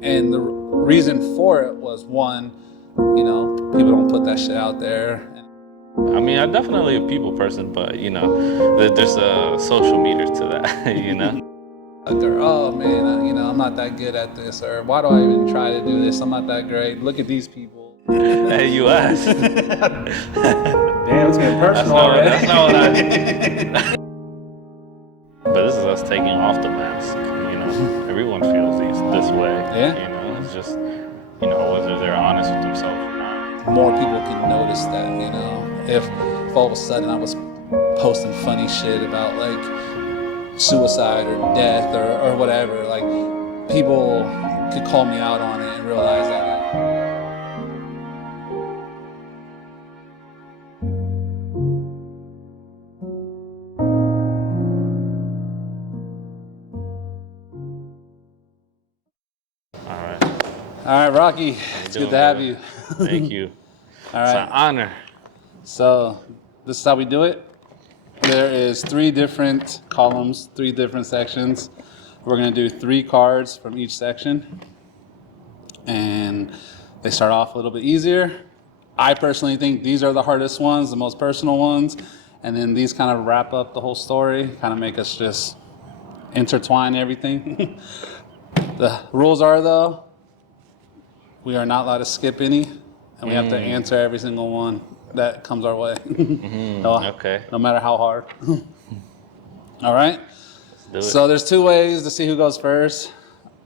And the reason for it was, one, you know, people don't put that shit out there. I mean, I'm definitely a people person, but you know, there's a social meter to that, you know? Or, oh man, you know, I'm not that good at this, or why do I even try to do this? I'm not that great. Look at these people. Hey, you asked. Damn, it's getting personal already. That's not what I. But this is us taking off the mask. You know, everyone feels this way. Yeah. You know, it's just, you know, whether they're honest with themselves or not. More people can notice that, you know. If all of a sudden I was posting funny shit about like suicide or death or whatever, like people could call me out on it and realize that. All right, Rocky, it's good to have you. Thank you. All It's right. an honor. So this is how we do it. There is 3 different columns, 3 different sections. We're gonna do 3 cards from each section. And they start off a little bit easier. I personally think these are the hardest ones, the most personal ones. And then these kind of wrap up the whole story, kind of make us just intertwine everything. The rules are, though, we are not allowed to skip any, and we have to answer every single one that comes our way. Okay. No matter how hard. All right? Let's do it. So there's 2 ways to see who goes first.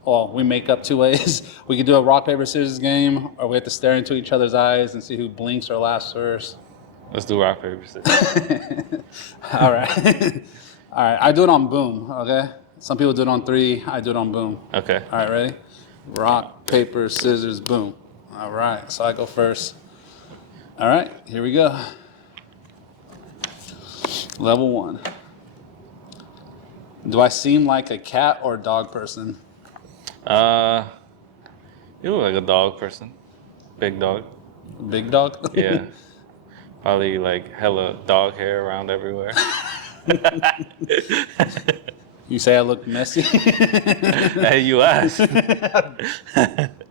Well, we make up 2 ways. We could do a rock, paper, scissors game, or we have to stare into each other's eyes and see who blinks or laughs first. Let's do rock, paper, scissors. All right. All right, I do it on boom, okay? Some people do it on 3, I do it on boom. Okay. All right, ready? Rock, paper, scissors, boom. All right, so I go first. All right, here we go. Level 1. Do I seem like a cat or dog person? You look like a dog person. Big dog. Big dog? Yeah. Probably like hella dog hair around everywhere. You say I look messy? Hey, you asked.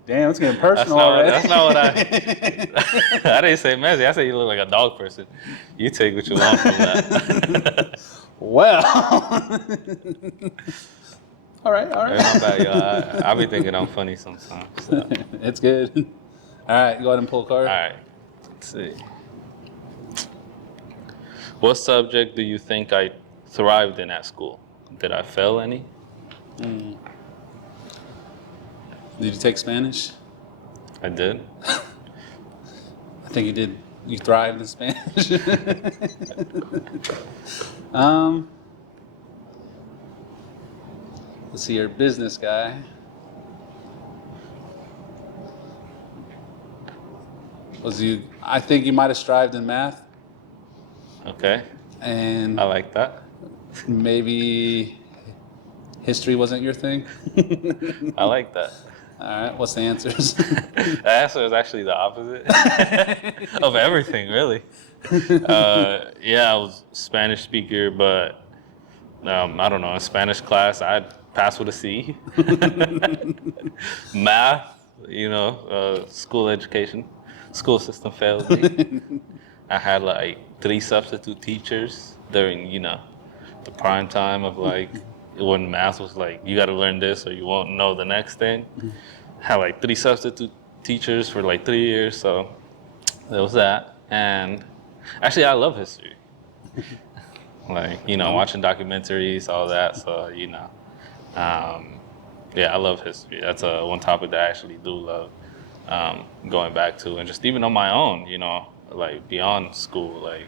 Damn, it's getting personal already. That's not what I I didn't say messy. I said you look like a dog person. You take what you want from that. Well. All right. Hey, my bad, yo. I be thinking I'm funny sometimes. So. It's good. All right, go ahead and pull a card. All right. Let's see. What subject do you think I thrived in at school? Did I fail any? Did you take Spanish? I did. I think you did. You thrived in Spanish. Let's see, you're a business guy. I think you might have strived in math. Okay. And I like that. maybe history wasn't your thing. I like that. All right, what's the answers? The answer is actually the opposite of everything, really. Yeah, I was a Spanish speaker, but I don't know, in Spanish class, I passed with a C. Math, you know, school education, school system failed me. I had like 3 substitute teachers during, you know, the prime time of like, when math was like, you got to learn this or you won't know the next thing. Had like 3 substitute teachers for like 3 years, so there was that. And actually, I love history. Like, you know, watching documentaries, all that. So, you know, yeah, I love history. That's one topic that I actually do love going back to, and just even on my own, you know, like beyond school, like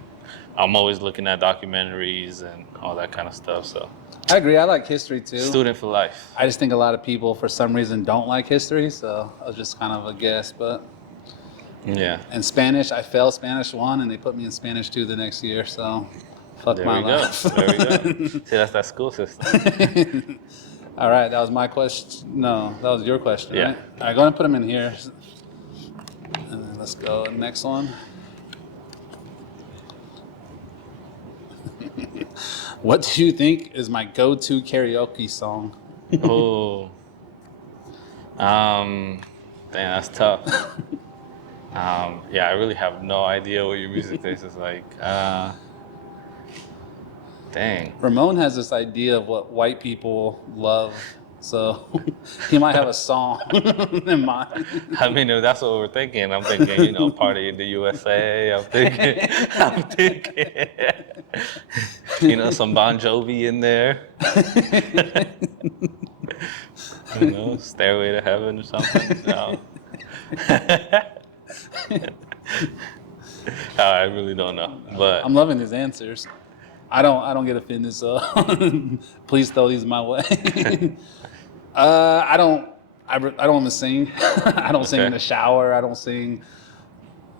I'm always looking at documentaries and all that kind of stuff. So I agree. I like history too. Student for life. I just think a lot of people, for some reason, don't like history. So I was just kind of a guess. But Yeah. in Spanish, I failed Spanish 1, and they put me in Spanish 2 the next year. So fuck There my we go. life. There we go. See, that's that school system. All right, that was my question. No, that was your question, Yeah. right? All right, go ahead and put them in here. And then let's go next one. What do you think is my go-to karaoke song? Oh, Dang, that's tough. Yeah, I really have no idea what your music taste is like. Dang. Ramon has this idea of what white people love, so he might have a song in mind. I mean, if that's what we're thinking, I'm thinking, Party in the USA. I'm thinking, some Bon Jovi in there. Stairway to Heaven or something. No. I really don't know, but I'm loving his answers. I don't get offended, so please throw these my way. I don't even sing. I don't sing in the shower. I don't sing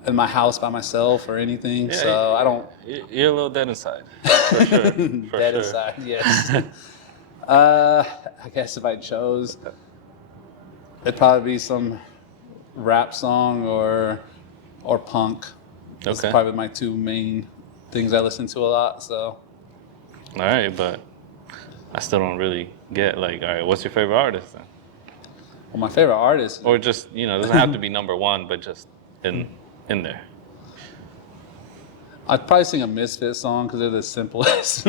in my house by myself or anything. Yeah, so I don't. You're a little dead inside, for sure. Dead inside, yes. I guess if I chose, it'd probably be some rap song or punk. That's probably my two main things I listen to a lot. So. All right, but I still don't really get all right, what's your favorite artist then? Well, my favorite artist, or just it doesn't have to be number one, but just in there. I'd probably sing a Misfit song because they're the simplest.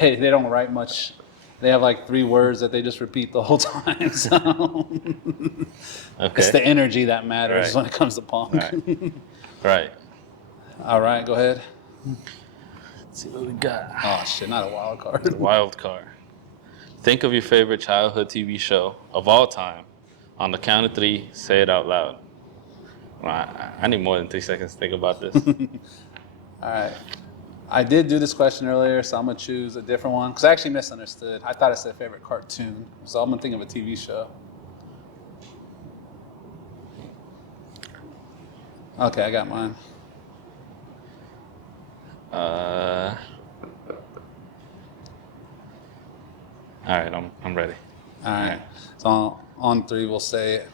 they don't write much. They have like 3 words that they just repeat the whole time. So it's the energy that matters when it comes to punk. Right. All right, go ahead. Let's see what we got. Oh shit, not a wild card. Wild card. Think of your favorite childhood TV show of all time. On the count of 3, say it out loud. Well, I need more than 3 seconds to think about this. All right. I did do this question earlier, so I'm going to choose a different one. Because I actually misunderstood. I thought it said favorite cartoon. So I'm going to think of a TV show. Okay, I got mine. All right, I'm ready. All right. So on 3, we'll say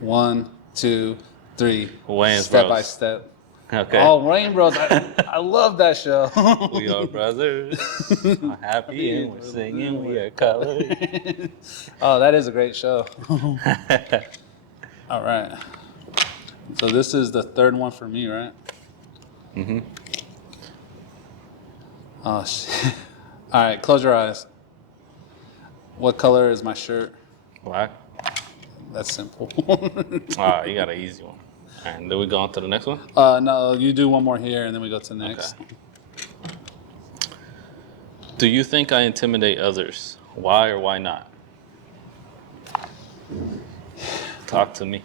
1, 2, 3. Wayne's Step Bros. by step. Okay. Oh, Wayne Bros. I love that show. We are brothers. I'm happy and we're singing. We are colored. Oh, that is a great show. All right. So this is the 3rd one for me, right? Mm-hmm. Oh, shit. All right, close your eyes. What color is my shirt? Black. That's simple. Ah, you got an easy one. And then we go on to the next one? No, you do one more here, and then we go to the next. Okay. Do you think I intimidate others? Why or why not? Talk to me.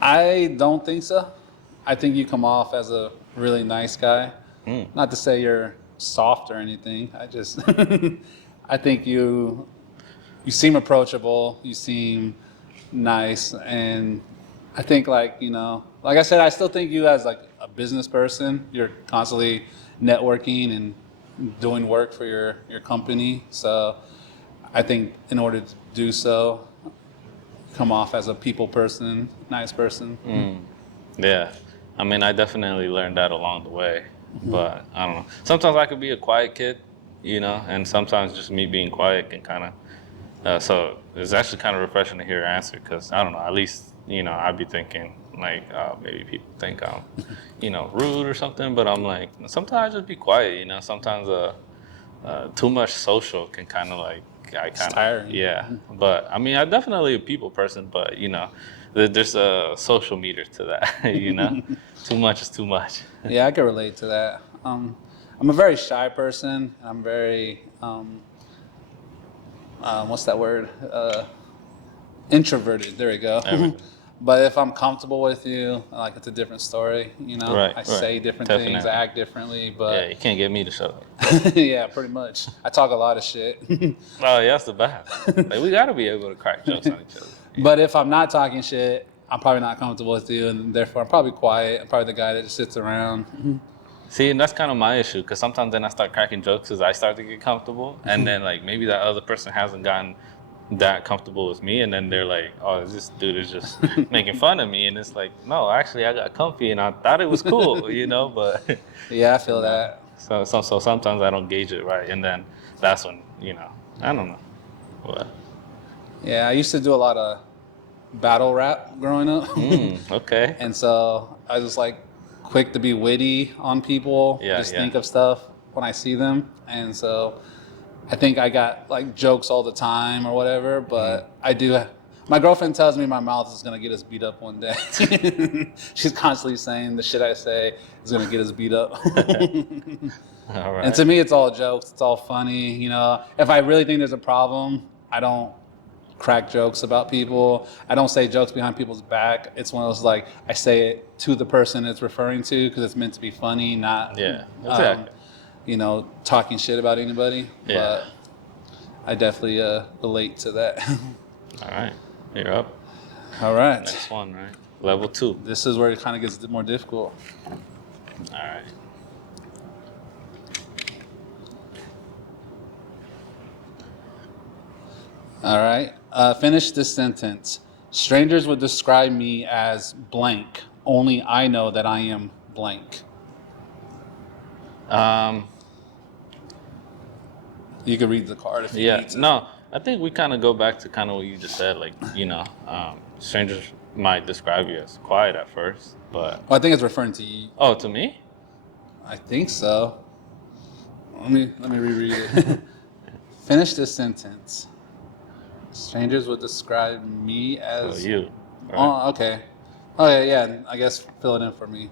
I don't think so. I think you come off as a really nice guy. Not to say you're soft or anything. I think you seem approachable. You seem nice, and I think like I said, I still think you as like a business person. You're constantly networking and doing work for your company. So I think in order to do so, come off as a people person, nice person. Yeah, I mean, I definitely learned that along the way, but I don't know. Sometimes I could be a quiet kid, and sometimes just me being quiet can kind of. So it's actually kind of refreshing to hear your answer because I don't know. At least I'd be thinking like maybe people think I'm, rude or something. But I'm like sometimes I just be quiet. Sometimes too much social can kind of like Tiring. Yeah. But I mean, I'm definitely a people person. But there's a social meter to that. Too much is too much. Yeah, I can relate to that. I'm a very shy person. I'm very what's that word? Introverted. There we go. But if I'm comfortable with you, like it's a different story. I say different things, I act differently. But yeah, you can't get me to shut up. Yeah, pretty much. I talk a lot of shit. Oh, yeah, that's the best. Like, we gotta be able to crack jokes on each other. But if I'm not talking shit, I'm probably not comfortable with you, and therefore I'm probably quiet. I'm probably the guy that just sits around. See, and that's kind of my issue, because sometimes then I start cracking jokes as I start to get comfortable, and then like maybe that other person hasn't gotten that comfortable with me, and then they're like, "Oh, this dude is just making fun of me," and it's like, no, actually I got comfy and I thought it was cool, but Yeah, I feel that. So sometimes I don't gauge it right, and then that's when I don't know. What? Yeah, I used to do a lot of battle rap growing up. Okay. And so I was like quick to be witty on people, Yeah, just yeah. think of stuff when I see them. And so I think I got like jokes all the time or whatever, but I do. My girlfriend tells me my mouth is gonna get us beat up one day. She's constantly saying the shit I say is gonna get us beat up. All And right. to me, it's all jokes. It's all funny. You know, if I really think there's a problem, I don't crack jokes about people. I don't say jokes behind people's back. It's one of those like I say it to the person it's referring to because it's meant to be funny, not Yeah, exactly. you know, talking shit about anybody. Yeah. But I definitely relate to that. All right. You're up. All right, Next one, right? Level 2. this is where it kind of gets more difficult. All right. All right, finish this sentence. Strangers would describe me as blank. Only I know that I am blank. You could read the card if you Yeah. need to. No, I think we kind of go back to kind of what you just said. Like, strangers might describe you as quiet at first, but Well, I think it's referring to you. oh, to me? I think so. Let me reread it. Finish this sentence. Strangers would describe me So as. you. Right? Oh, okay. Oh yeah. I guess fill it in for me.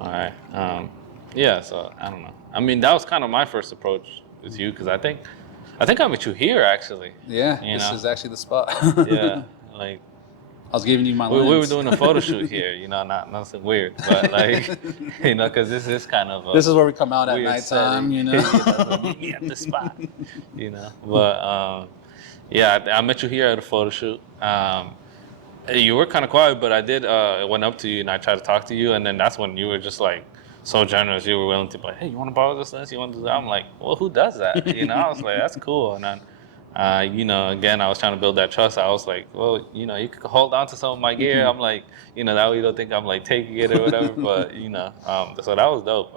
All right. Yeah. So I don't know. I mean, that was kind of my first approach with you because I think I met you here actually. Yeah, You this know? is actually the spot. Yeah. Like I was giving you my we lens. were doing a photo shoot here. You know, not nothing weird, but like because this is kind of a This is where we come out at weird nighttime, setting. you know. So meet me at the spot. But yeah, I met you here at a photo shoot. You were kind of quiet, but I went up to you and I tried to talk to you, and then that's when you were just like so generous. You were willing to be like, hey, you want to borrow this lens? You want to do that? I'm like, well, who does that? I was like, that's cool. And then, again, I was trying to build that trust. I was like, well, you could hold on to some of my gear. I'm like, that way you don't think I'm like taking it or whatever. But so that was dope.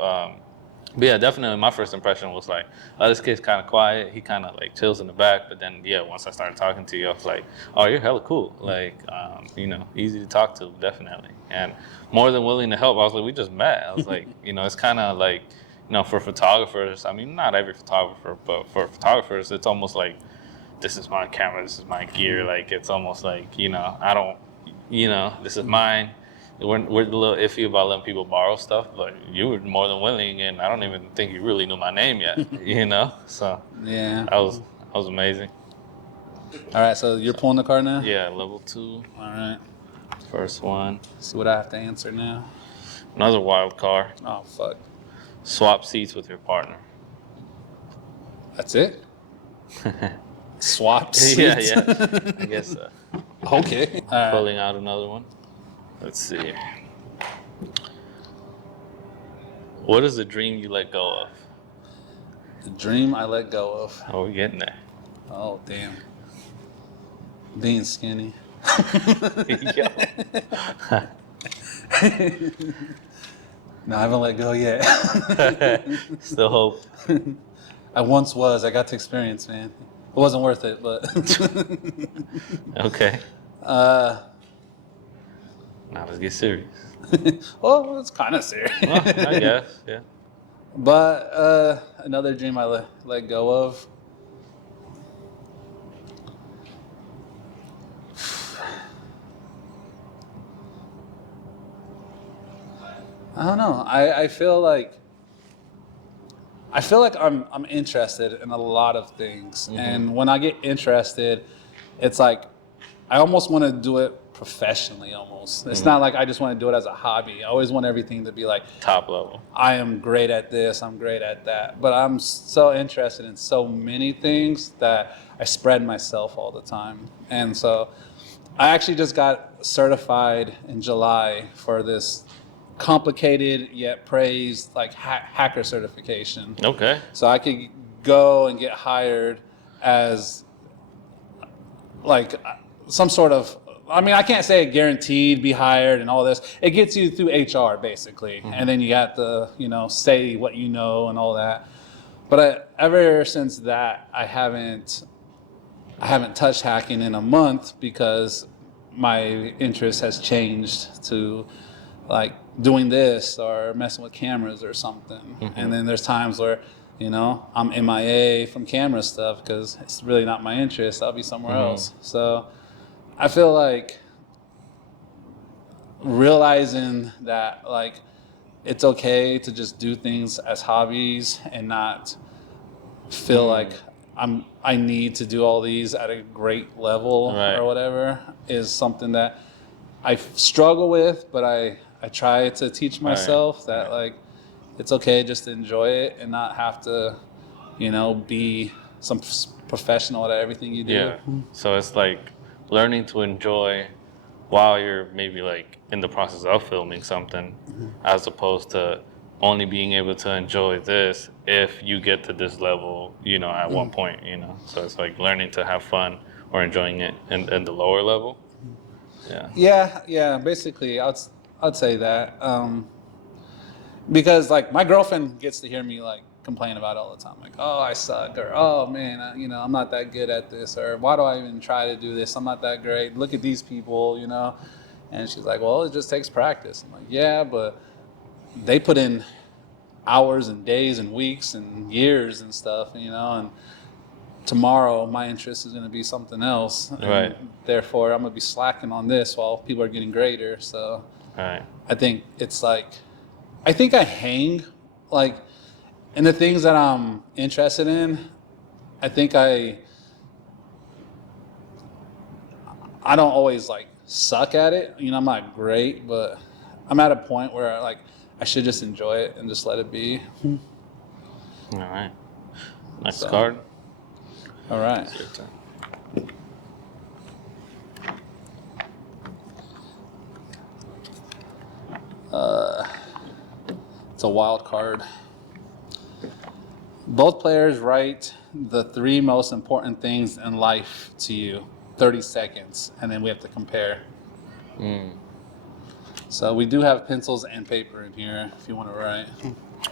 But yeah, definitely my first impression was like, oh, this kid's kind of quiet. He kind of like chills in the back. But then, yeah, once I started talking to you, I was like, oh, you're hella cool. Like, easy to talk to, definitely. And more than willing to help. I was like, we just met. I was like, it's kind of like, for photographers, I mean, not every photographer, but for photographers, it's almost like, this is my camera, this is my gear. Like, it's almost like, I don't, this is mine. We're a little iffy about letting people borrow stuff, but you were more than willing, and I don't even think you really knew my name yet, So Yeah. that was amazing. All right, so you're pulling the card now? Yeah, level 2, All right. first one. See what I have to answer now. Another wild card. Oh, fuck. Swap seats with your partner. That's it? Swap Yeah, seats? yeah. I guess so. Okay. All right. Pulling out another one. Let's see. What is the dream you let go of? The dream I let go of. Oh, we're getting there. Oh, damn. Being skinny. Yo. No, I haven't let go yet. Still hope. I once was. I got to experience, man. It wasn't worth it, but. Okay. Now let's get serious. Well, it's kind of serious. Well, I guess, yeah. But another dream I let go of. I don't know. I feel like I'm interested in a lot of things, and when I get interested, it's like I almost want to do it professionally. Almost, it's not like I just want to do it as a hobby. I always want everything to be like Top level. I am great at this, I'm great at that. But I'm so interested in so many things that I spread myself all the time. And so I actually just got certified in July for this complicated yet praised like hacker certification. Okay. So I could go and get hired as like some sort of, I mean, I can't say guaranteed be hired and all this. It gets you through HR basically. And then you have to, say what you know and all that. But ever since that, I haven't I haven't touched hacking in a month because my interest has changed to like doing this or messing with cameras or something. And then there's times where, I'm MIA from camera stuff because it's really not my interest. I'll be somewhere else. So I feel like realizing that like it's okay to just do things as hobbies and not feel like I need to do all these at a great level or whatever is something that I struggle with, but I try to teach myself that like it's okay just to enjoy it and not have to, be some professional at everything you do. Yeah. So it's like learning to enjoy while you're maybe like in the process of filming something, as opposed to only being able to enjoy this if you get to this level, at one point, So it's like learning to have fun or enjoying it in the lower level. Yeah. Basically, I'd say that because like my girlfriend gets to hear me like complain about it all the time, like, oh, I suck, or oh man, I'm not that good at this, or why do I even try to do this? I'm not that great. Look at these people, And she's like, well, it just takes practice. I'm like, yeah, but they put in hours and days and weeks and years and stuff, and tomorrow my interest is going to be something else. And therefore, I'm going to be slacking on this while people are getting greater. So I think it's like, I think I hang like in the things that I'm interested in. I think I don't always like suck at it. I'm not great, but I'm at a point where like I should just enjoy it and just let it be. All right. Next card. All right. It's your turn. It's a wild card. Both players write the 3 most important things in life to you. 30 seconds, and then we have to compare. So we do have pencils and paper in here if you want to write.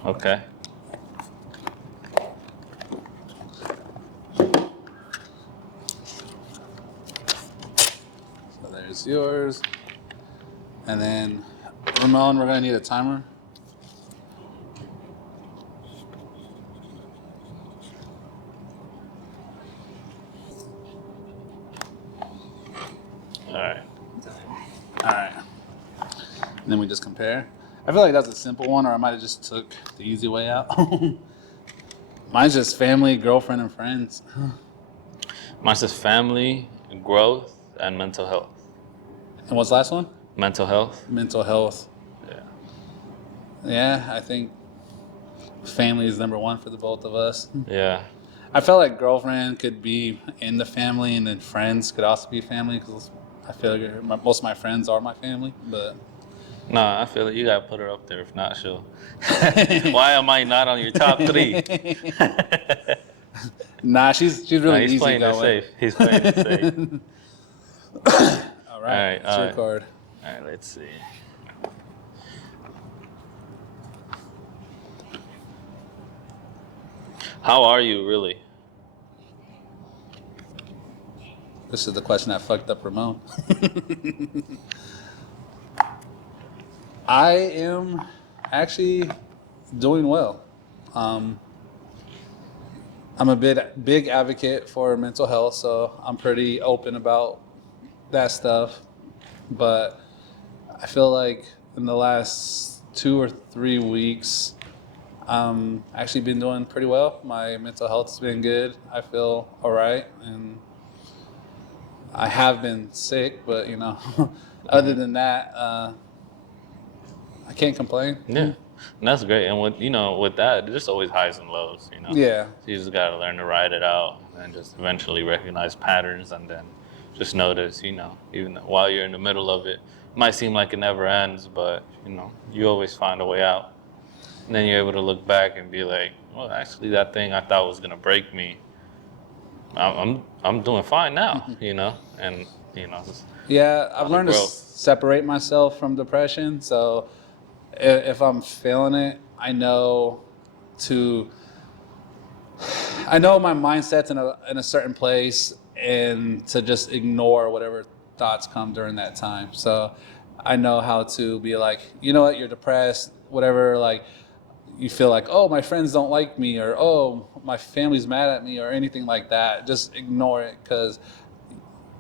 Okay. So there's yours. And then, Ramon, we're going to need a timer. All right. And then we just compare. I feel like that's a simple one, or I might have just took the easy way out. Mine's just family, girlfriend, and friends. Mine's just family, growth, and mental health. And what's the last one? Mental health. Mental health. Yeah. Yeah, I think family is number 1 for the both of us. Yeah. I felt like girlfriend could be in the family, and then friends could also be family, because I feel like most of my friends are my family. But Nah, I feel like you gotta put her up there. If not, she'll. Why am I not on your top 3? Nah, she's really he's easy playing it going. safe. He's playing it safe. All right, it's your card. All right, let's see. How are you, really? This is the question that fucked up Ramon. I am actually doing well. I'm a big advocate for mental health, so I'm pretty open about that stuff. But I feel like in the last 2 or 3 weeks, actually been doing pretty well. My mental health's been good. I feel all right, and I have been sick, but other than that, I can't complain. Yeah, and that's great. And with that, there's always highs and lows. Yeah. So you just gotta learn to ride it out, and just eventually recognize patterns, and then just notice. Even while you're in the middle of it might seem like it never ends, but you always find a way out. And then you're able to look back and be like, well, actually, that thing I thought was gonna break me, I'm doing fine now, and Yeah, I've learned to separate myself from depression. So if I'm feeling it, I know my mindset's in a certain place, and to just ignore whatever thoughts come during that time. So I know how to be like, you know what, you're depressed, whatever, like you feel like, oh, my friends don't like me, or oh, my family's mad at me, or anything like that. Just ignore it, because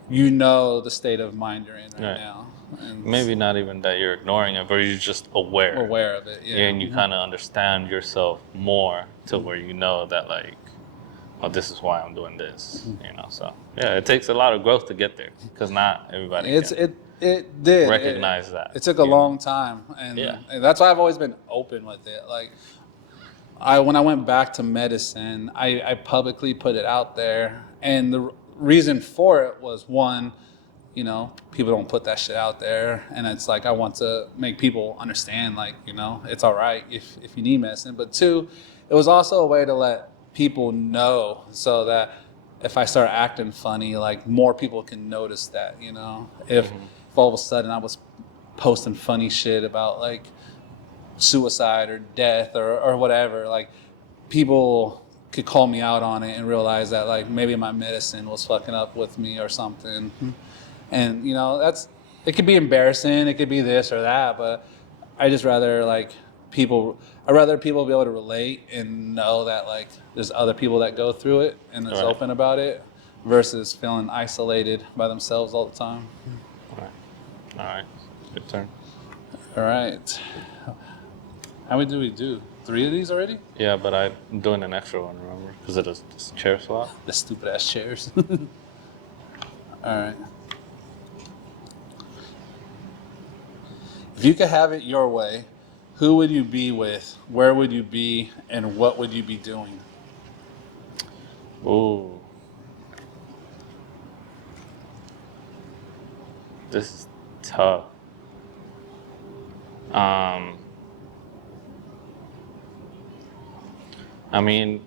you know the state of mind you're in right now. And maybe not even that you're ignoring it, but you're just aware of it. Yeah. and you kind of understand yourself more to where you know that like, oh, this is why I'm doing this, you know. So yeah, it takes a lot of growth to get there, because not everybody It did recognize that. It took a long time, and that's why I've always been open with it. Like when I went back to medicine, I publicly put it out there, and the reason for it was, one, you know, people don't put that shit out there, and it's like I want to make people understand, like, you know, it's all right if you need medicine. But two, it was also a way to let people know, so that if I start acting funny, like more people can notice that, you know. If all of a sudden I was posting funny shit about like suicide or death or whatever, like people could call me out on it and realize that like maybe my medicine was fucking up with me or something. And you know, it could be embarrassing, it could be this or that, but I just rather like I'd rather people be able to relate and know that like there's other people that go through it and is open about it, versus feeling isolated by themselves all the time. All right, good turn. All right, how many do we do? 3 of these already? Yeah, but I'm doing an extra one, remember? Because of this chair swap. The stupid ass chairs. All right. If you could have it your way, who would you be with? Where would you be? And what would you be doing? Ooh. This is tough. I mean,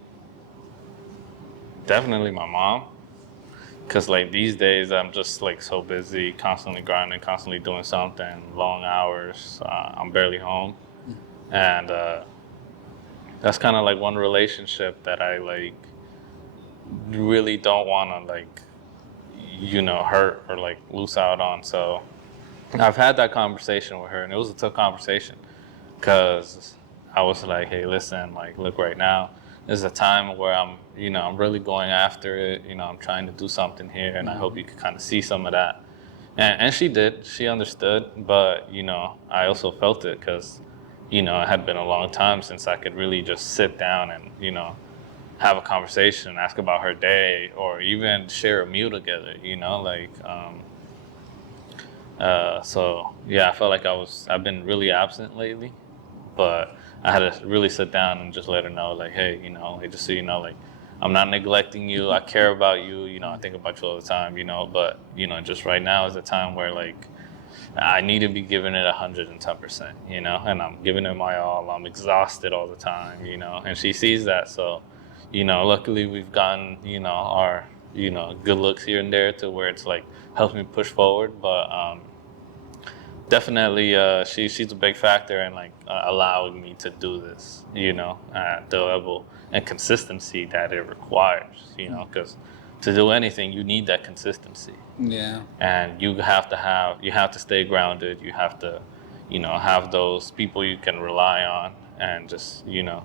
definitely my mom. Because like these days I'm just like so busy, constantly grinding, constantly doing something, long hours. I'm barely home. And that's kind of like one relationship that I like really don't want to like, you know, hurt or like lose out on. So I've had that conversation with her, and it was a tough conversation, because I was like, hey, listen, like, look, right now is a time where I'm really going after it. You know, I'm trying to do something here, and I hope you could kind of see some of that. And she did. She understood, but, you know, I also felt it, because, you know, it had been a long time since I could really just sit down and, you know, have a conversation, ask about her day, or even share a meal together, you know, like, so yeah, I felt like I've been really absent lately, but I had to really sit down and just let her know, like, hey, you know, like, just so you know, like, I'm not neglecting you. I care about you. You know, I think about you all the time, you know, but, you know, just right now is a time where, like, I need to be giving it 110%, you know, and I'm giving it my all. I'm exhausted all the time, you know, and she sees that. So, you know, luckily we've gotten, you know, our, you know, good looks here and there to where it's like helps me push forward. But definitely, she's a big factor in like allowing me to do this, you know, at the level and consistency that it requires, you know, because to do anything, you need that consistency. Yeah. And you have to stay grounded. You have to, you know, have those people you can rely on, and just, you know,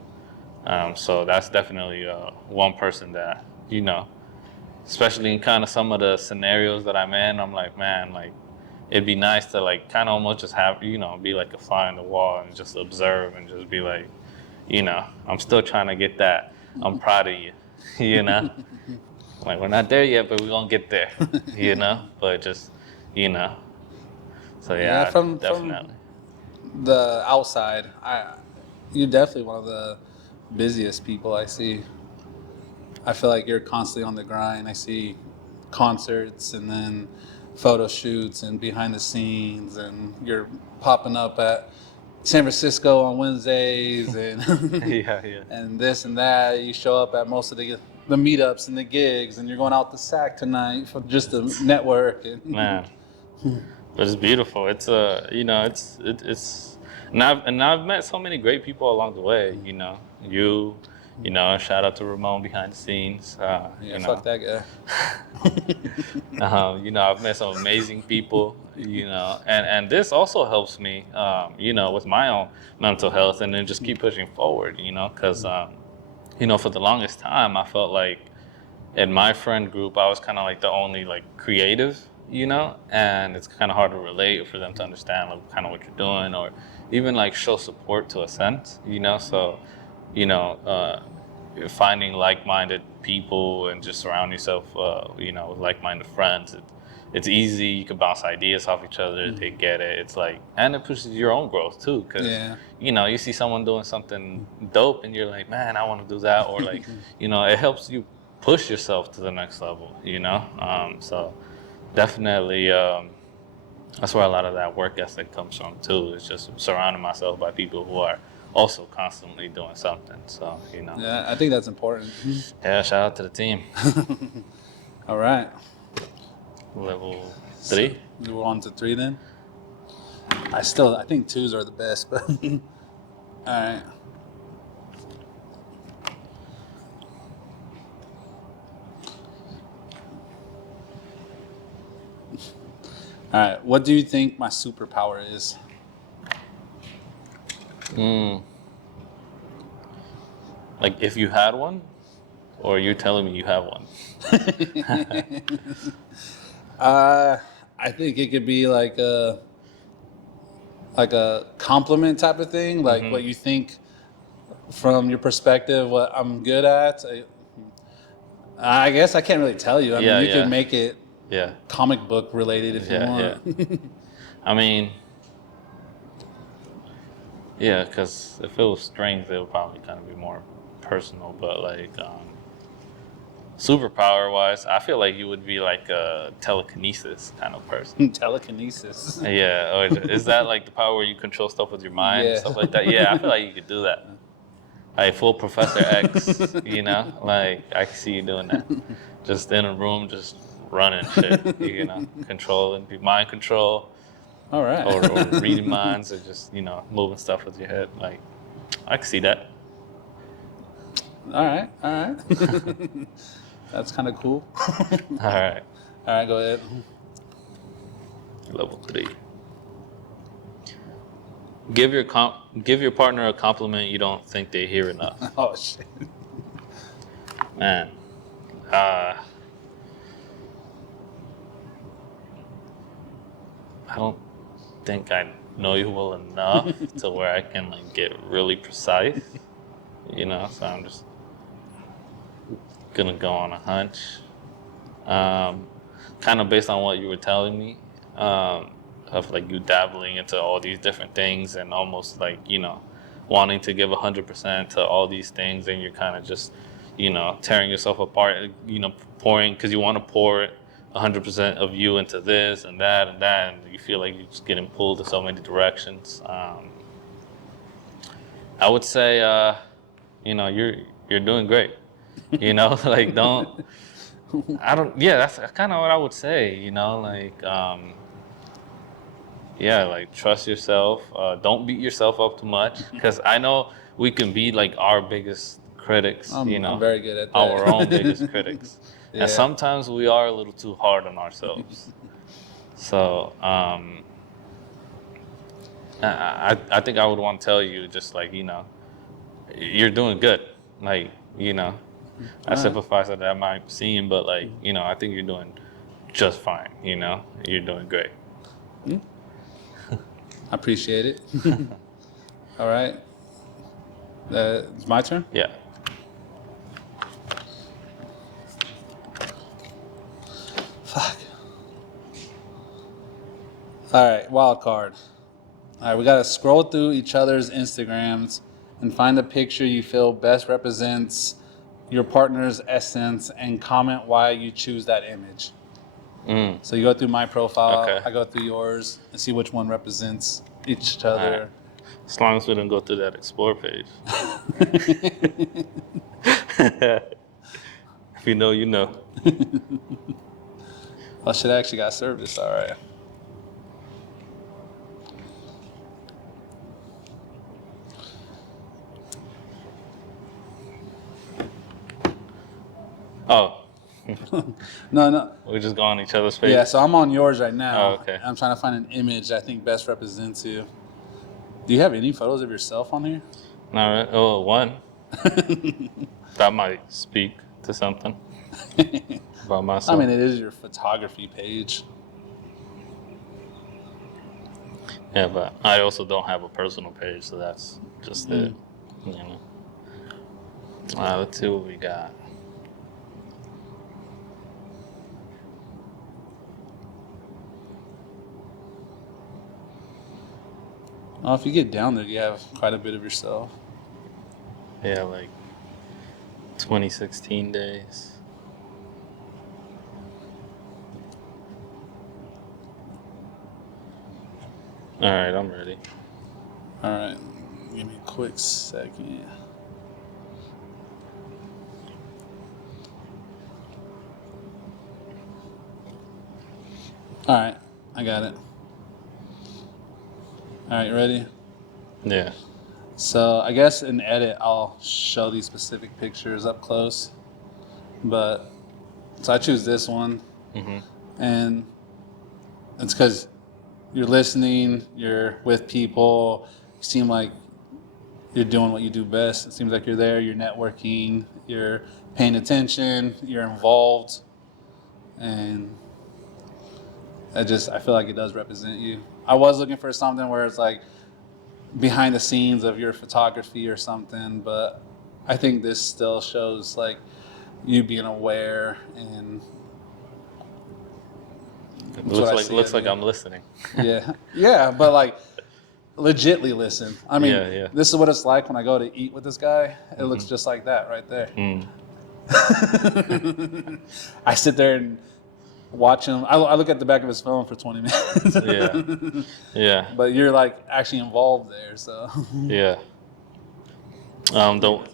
so that's definitely one person that, you know, especially in kind of some of the scenarios that I'm in, I'm like, man, like, it'd be nice to like kind of almost just have, you know, be like a fly on the wall and just observe and just be like, you know, I'm still trying to get that. I'm proud of you, you know? Like, we're not there yet, but we're going to get there, you know? But just, you know. So, yeah, definitely. From the outside, you're definitely one of the busiest people I see. I feel like you're constantly on the grind. I see concerts and then photo shoots and behind the scenes, and you're popping up at San Francisco on Wednesdays and Yeah. and this and that. You show up at most of the meetups and the gigs, and you're going out to SAC tonight for just to network. Man, but it's beautiful. It's you know, it's and I've met so many great people along the way. You know, You know, shout out to Ramon behind the scenes. Yeah, you know, fuck that guy. you know, I've met some amazing people, you know, and this also helps me, you know, with my own mental health, and then just keep pushing forward, you know, because, you know, for the longest time, I felt like in my friend group, I was kind of like the only like creative, you know, and it's kind of hard to relate for them to understand like kind of what you're doing, or even like show support to a sense, you know. So, you know, finding like-minded people and just surround yourself, you know, with like-minded friends. It's easy. You can bounce ideas off each other. They get it. It's like, and it pushes your own growth too, because Yeah. you know, you see someone doing something dope, and you're like, man, I want to do that, or like, you know, it helps you push yourself to the next level. You know, so definitely. That's where a lot of that work ethic comes from too. It's just surrounding myself by people who are also constantly doing something. So, you know. Yeah, I think that's important. Yeah, shout out to the team. All right. Level So 3. we're on to 3 then. I think 2s are the best, but all right. All right. What do you think my superpower is? Like if you had one, or you're telling me you have one? I think it could be like a compliment type of thing, like what you think from your perspective, what I'm good at. I guess I can't really tell you. I mean, Yeah, you yeah, could make it yeah, comic book related if you yeah, want. yeah. I mean, yeah, because if it was strength, it would probably kind of be more personal. But like superpower wise, I feel like you would be like a telekinesis kind of person. Telekinesis. Yeah, or is that like the power where you control stuff with your mind, Yeah. stuff like that? Yeah, I feel like you could do that. Like full Professor X, you know? Like I can see you doing that. Just in a room, just running shit, you know, controlling, mind control, All right. or reading minds, or just, you know, moving stuff with your head. Like, I can see that. All right. All right. That's kind of cool. All right, All right, go ahead. level 3. Give your partner a compliment you don't think they hear enough. Oh shit. Man, I don't think I know you well enough to where I can like get really precise, you know. So I'm just gonna go on a hunch, kind of based on what you were telling me, of like you dabbling into all these different things and almost like, you know, wanting to give 100% to all these things, and you're kind of just, you know, tearing yourself apart, you know, pouring because you want to pour 100% of you into this and that and that, and you feel like you're just getting pulled in so many directions. I would say, you know, you're doing great. You know, like yeah, that's kind of what I would say, you know, like, yeah, like trust yourself. Don't beat yourself up too much, because I know we can be like our biggest critics, you I'm know, very good at that. our own biggest critics. Yeah. And sometimes we are a little too hard on ourselves. So, I think I would want to tell you just like, you know, you're doing good. Like, you know, I All right. sympathize that that might seem, but like, you know, I think you're doing just fine. You know, you're doing great. I appreciate it. All right. It's my turn. Yeah. Fuck. All right, wild card. All right, we gotta scroll through each other's Instagrams and find a picture you feel best represents your partner's essence, and comment why you choose that image. So you go through my profile, Okay. I go through yours, and see which one represents each All other. right. As long as we don't go through that explore page. If you know, you know. Oh shit, I actually got service. All right. Oh, No. we just go on each other's face. Yeah, so I'm on yours right now. Oh, okay. I'm trying to find an image I think best represents you. Do you have any photos of yourself on here? Not really. Oh, one. That might speak to something about I myself. mean, it is your photography page. Yeah, but I also don't have a personal page, so that's just it. You know. Let's see what we got. Well, if you get down there, you have quite a bit of yourself. Yeah, like 2016 days. All right, I'm ready. All right, give me a quick second. All right, I got it. All right, you ready? Yeah. So I guess in edit, I'll show these specific pictures up close. But so I choose this one, Mm-hmm. and it's because you're listening, you're with people, you seem like you're doing what you do best. It seems like you're there, you're networking, you're paying attention, you're involved, and I feel like it does represent you. I was looking for something where it's like behind the scenes of your photography or something, but I think this still shows like you being aware, and that's what I see Looks of like you. I'm listening. Yeah, but like legitly listen. I mean, Yeah. this is what it's like when I go to eat with this guy. It looks Mhm. just like that right there. Mm. I sit there and watch him. I look at the back of his phone for 20 minutes. Yeah. But you're like actually involved there, so. Yeah. The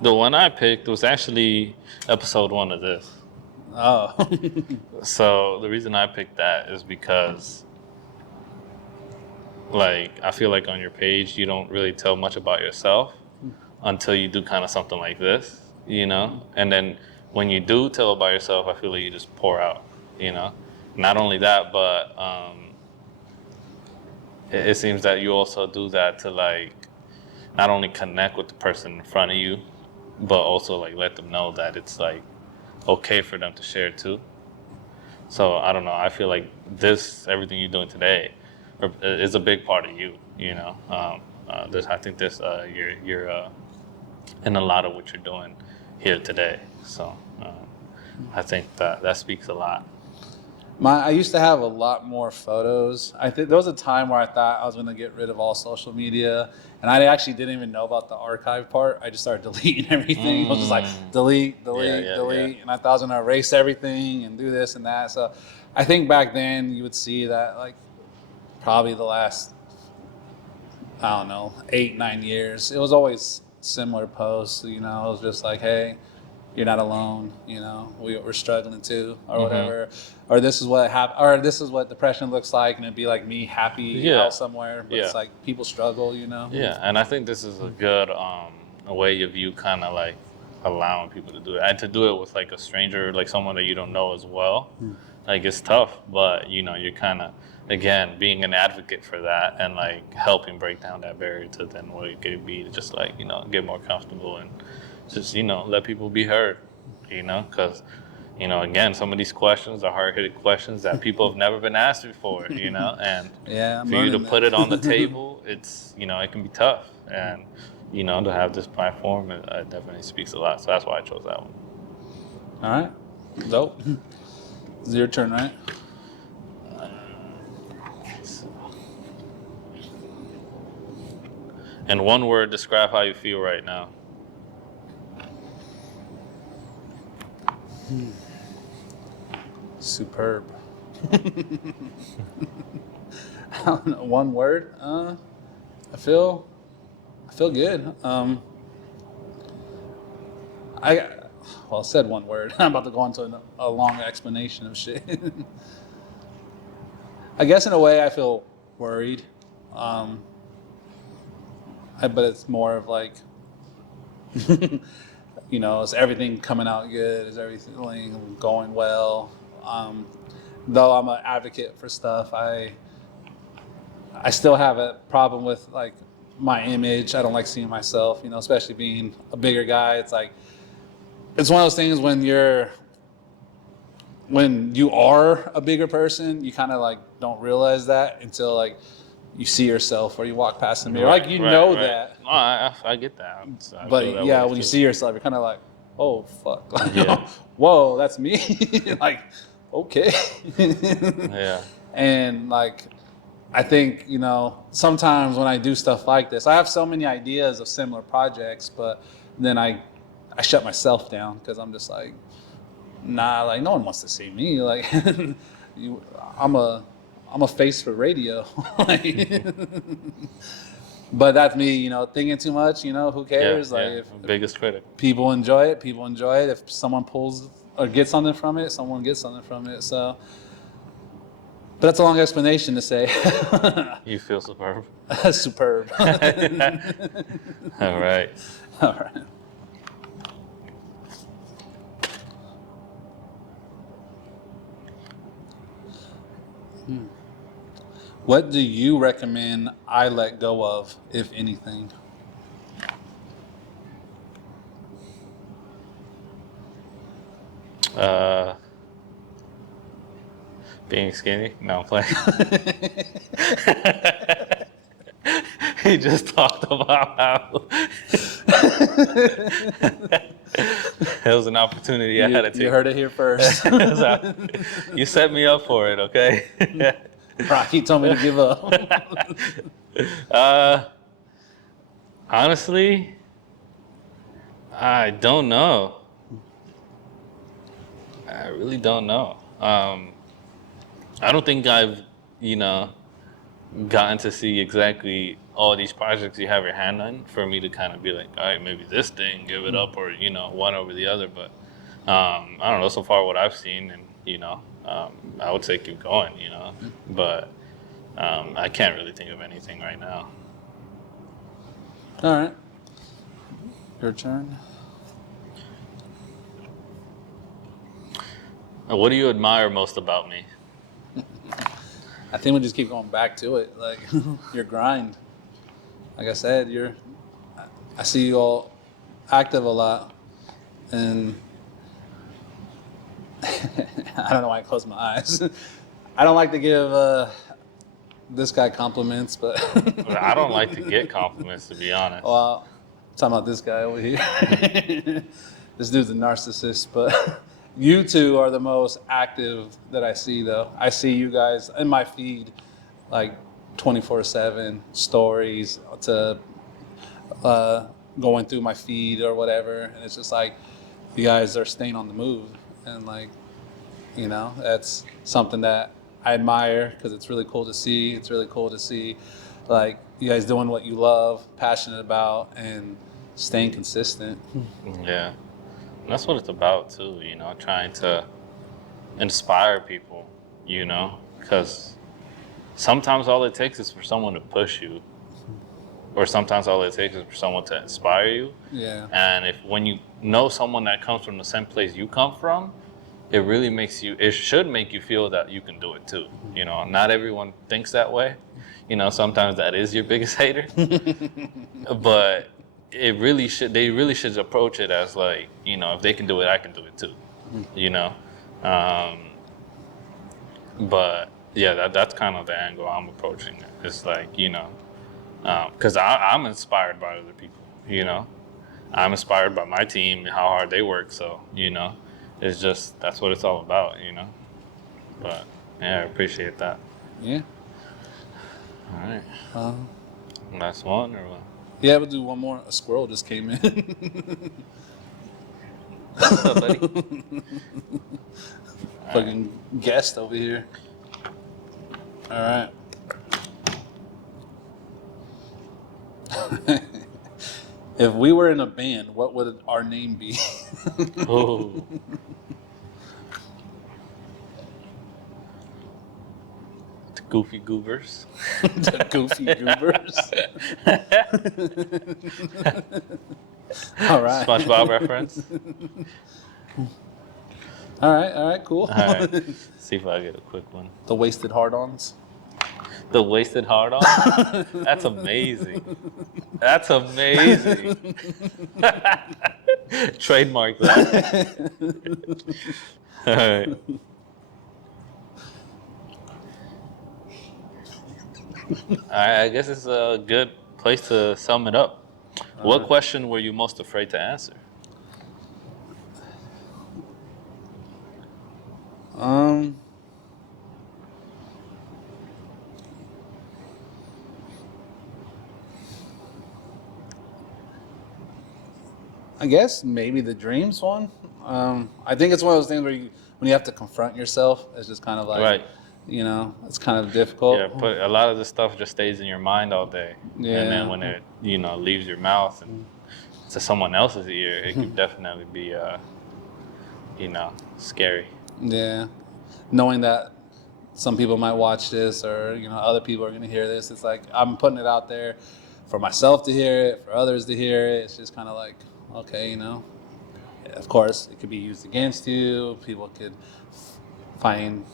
the one I picked was actually episode 1 of this. Oh. So the reason I picked that is because, like, I feel like on your page you don't really tell much about yourself until you do kind of something like this, you know. And then when you do tell about yourself, I feel like you just pour out, you know. Not only that, but it seems that you also do that to like not only connect with the person in front of you, but also like let them know that it's like okay for them to share too. So I don't know. I feel like everything you're doing today, is a big part of you. You know, I think you're in a lot of what you're doing here today. So I think that speaks a lot. I used to have a lot more photos. I think there was a time where I thought I was going to get rid of all social media, and I actually didn't even know about the archive part. I just started deleting everything. I was just like delete, Yeah. and I thought I was going to erase everything and do this and that. So I think back then you would see that like probably the last, I don't know, 8-9 years, it was always similar posts. You know, it was just like, hey, you're not alone. You know, we're struggling too, or whatever. Or this is what or this is what depression looks like, and it'd be like me happy out somewhere, but it's like people struggle. You know. Yeah, and I think this is a good a way of you kind of like allowing people to do it, and to do it with like a stranger, like someone that you don't know as well. Like it's tough, but you know, you're kind of again being an advocate for that and like helping break down that barrier to then what it could be to just like get more comfortable and just let people be heard, because again, some of these questions are hard-hitting questions that people have never been asked before, and Yeah, for you to put it on the table, it's it can be tough, and to have this platform, it definitely speaks a lot. So that's why I chose that one. All right, dope. It's your turn, right? And one word, describe how you feel right now. Superb. I don't know, one word. I feel good. I said one word. I'm about to go into a long explanation of shit. I guess in a way I feel worried, but it's more of like you know, is everything coming out good? Is everything going well? Though I'm an advocate for stuff, I still have a problem with like my image. I don't like seeing myself, you know, especially being a bigger guy. It's like it's one of those things when you are a bigger person, you kind of like don't realize that until like you see yourself or you walk past the mirror. Like you know that. No, I get that. I feel But that yeah, way when you too. see yourself, you're kind of like, oh fuck, like, Yeah. whoa, that's me. Like, okay. Yeah. And like, I think you know sometimes when I do stuff like this, I have so many ideas of similar projects, but then I shut myself down because I'm just like, nah, like no one wants to see me. Like, you, I'm a I'm a face for radio. Like, but that's me, you know, thinking too much. You know, who Yeah. cares? Like, Yeah. if Biggest critic. people enjoy it, people enjoy it. If someone pulls or gets something from it, someone gets something from it. So, but that's a long explanation to say. You feel superb. Superb. All right. All right. What do you recommend I let go of, if anything? Being skinny? No, I'm playing. He just talked about how it was an opportunity I had to take. You heard it here first. You set me up for it, okay? Rocky told me to give up. Honestly, I don't know. I really don't know. I don't think I've, you know, gotten to see exactly all these projects you have your hand on for me to kind of be like, all right, maybe this thing, give it up, or you know, one over the other. But I don't know. So far, what I've seen, and you know, I would say keep going. You know, but I can't really think of anything right now. All right. Your turn. What do you admire most about me? I think we just keep going back to it. Like your grind. Like I said, I see you all active a lot, and I don't know why I close my eyes. I don't like to give this guy compliments, but I don't like to get compliments, to be honest. well, I'm talking about this guy over here. This dude's a narcissist, but you two are the most active that I see, though. I see you guys in my feed, like 24/7 stories to going through my feed or whatever, and it's just like you guys are staying on the move, and like, you know, that's something that I admire because it's really cool to see. It's really cool to see, like, you guys doing what you love, passionate about, and staying consistent. Yeah. And that's what it's about, too, you know, trying to inspire people, you know, because sometimes all it takes is for someone to push you, or sometimes all it takes is for someone to inspire you. Yeah. And when you know someone that comes from the same place you come from, it should make you feel that you can do it too. You know, not everyone thinks that way. You know, sometimes that is your biggest hater. But they really should approach it as like, you know, if they can do it, I can do it too. You know? But yeah, that's kind of the angle I'm approaching it. It's like, you know, because I'm inspired by other people, you know? I'm inspired by my team and how hard they work. So, you know, it's just, that's what it's all about, you know? But yeah, I appreciate that. Yeah. All right. Last one or what? Yeah, we'll do one more. A squirrel just came in. What's up, buddy? Fucking guest over here. All right. If we were in a band, what would our name be? Oh. The Goofy Goobers. The Goofy Goobers. All right. SpongeBob reference. All right, cool. All right. See if I get a quick one. The wasted hard-ons. The wasted hard on? That's amazing. That's amazing. Trademark that. All right. All right, I guess it's a good place to sum it up. What question were you most afraid to answer? I guess maybe the dreams one. I think it's one of those things where when you have to confront yourself, it's just kind of like, Right. It's kind of difficult. Yeah, but a lot of the stuff just stays in your mind all day. Yeah. And then when it, leaves your mouth and to someone else's ear, it could definitely be, scary. Yeah. Knowing that some people might watch this or, other people are going to hear this. It's like I'm putting it out there for myself to hear it, for others to hear it. It's just kind of like, okay, of course, it could be used against you. People could find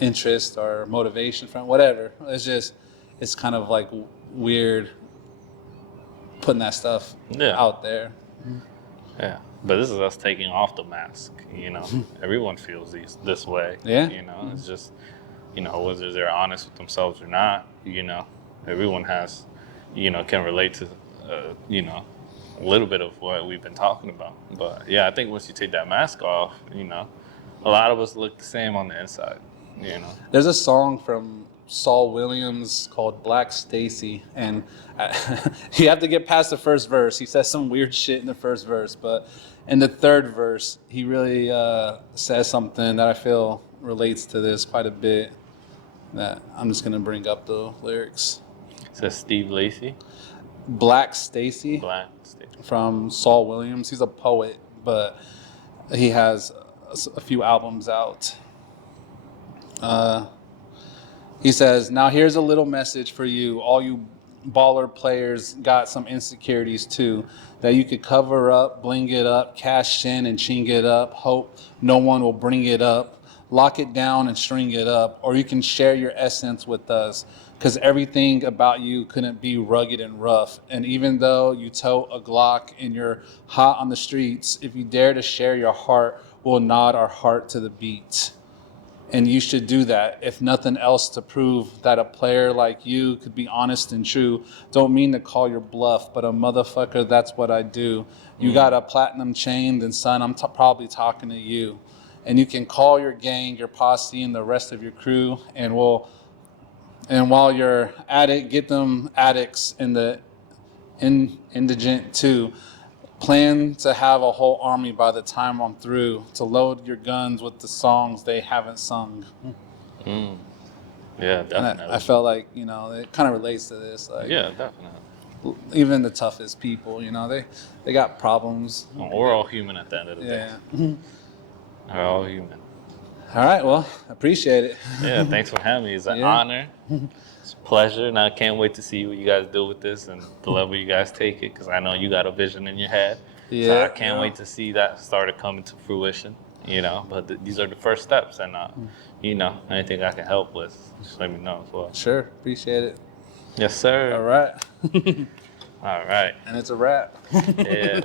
interest or motivation from whatever. It's kind of like weird putting that stuff out there. Yeah, but this is us taking off the mask. Everyone feels this way. Yeah. It's just, whether they're honest with themselves or not. Everyone has, can relate to, a little bit of what we've been talking about. But yeah, I think once you take that mask off, a lot of us look the same on the inside. There's a song from Saul Williams called Black Stacy, and you have to get past the first verse. He says some weird shit in the first verse, but in the third verse, he really says something that I feel relates to this quite a bit. That I'm just gonna bring up the lyrics. It says Steve Lacy. Black Stacy. From Saul Williams. He's a poet, but he has a few albums out. He says, now here's a little message for you. All you baller players got some insecurities too, that you could cover up, bling it up, cash in and ching it up, hope no one will bring it up, lock it down and string it up, or you can share your essence with us, because everything about you couldn't be rugged and rough. And even though you tote a Glock and you're hot on the streets, if you dare to share your heart, we'll nod our heart to the beat. And you should do that, if nothing else, to prove that a player like you could be honest and true. Don't mean to call your bluff, but a motherfucker, that's what I do. You got a platinum chain, then son, I'm probably talking to you. And you can call your gang, your posse, and the rest of your crew, and while you're at it, get them addicts and the indigent too. Plan to have a whole army by the time I'm through, to load your guns with the songs they haven't sung. Yeah, definitely. And I felt like, it kind of relates to this. Like, yeah, definitely. Even the toughest people, they got problems. Well, we're all human at the end of the day. Yeah. We're all human. All right, well, I appreciate it. Yeah, thanks for having me. It's an honor. It's a pleasure, and I can't wait to see what you guys do with this and the level you guys take it, because I know you got a vision in your head. Yeah. So I can't wait to see that start to come to fruition, But these are the first steps, and, anything I can help with, just let me know as well. Sure, appreciate it. Yes, sir. All right. All right. And it's a wrap. Yeah.